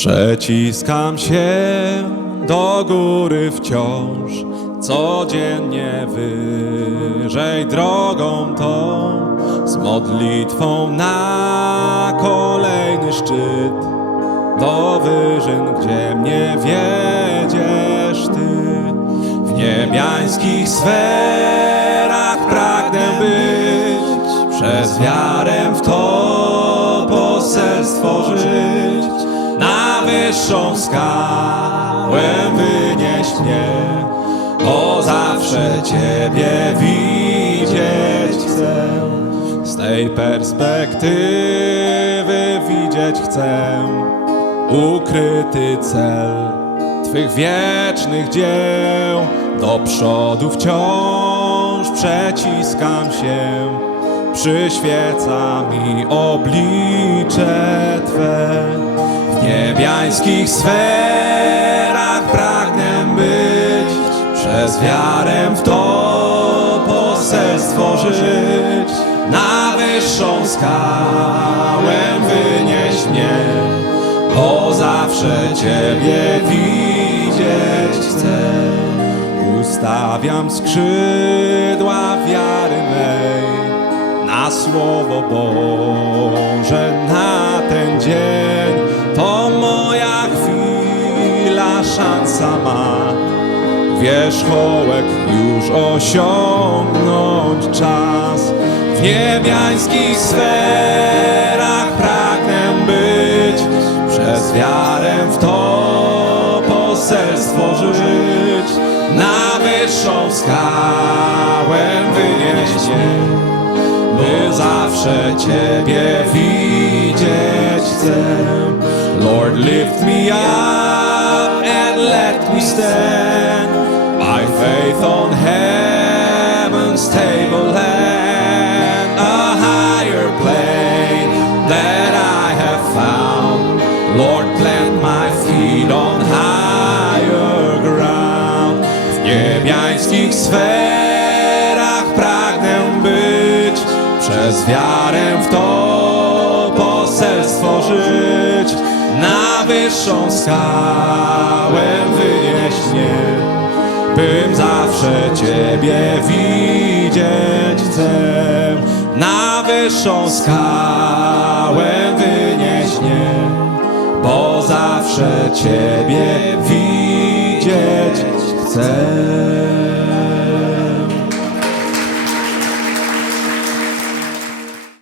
Przeciskam się do góry wciąż, codziennie wyżej drogą tą, z modlitwą na kolejny szczyt, do wyżyn, gdzie mnie wiedziesz Ty. W niebiańskich sferach pragnę być, przez wiarę w to Na wyższą skałę wynieś mnie, bo zawsze Ciebie widzieć chcę. Z tej perspektywy widzieć chcę ukryty cel Twych wiecznych dzieł. Do przodu wciąż przeciskam się, przyświeca mi oblicze Twe. Niebiańskich sferach pragnę być, przez wiarę w to poselstwo żyć. Na wyższą skałę wynieś mnie, bo zawsze Ciebie widzieć chcę. Ustawiam skrzydła wiary mej na Słowo Boże, na ten dzień. Szansa ma wierzchołek już osiągnąć czas. W niebiańskich sferach pragnę być, przez wiarę w to poselstwo żyć. Na wyższą skałę wynieść by zawsze Ciebie widzieć chcę. Lord, lift me up let me stand by faith on heaven's tableland, a higher plane that I have found. Lord, plant my feet on higher ground. W niebiańskich sferach pragnę być, przez wiarę w to poselstwo żyć. Na wyższą skałę wynieś mnie, bym zawsze Ciebie widzieć chcę. Na wyższą skałę wynieś mnie, bo zawsze Ciebie widzieć chcę.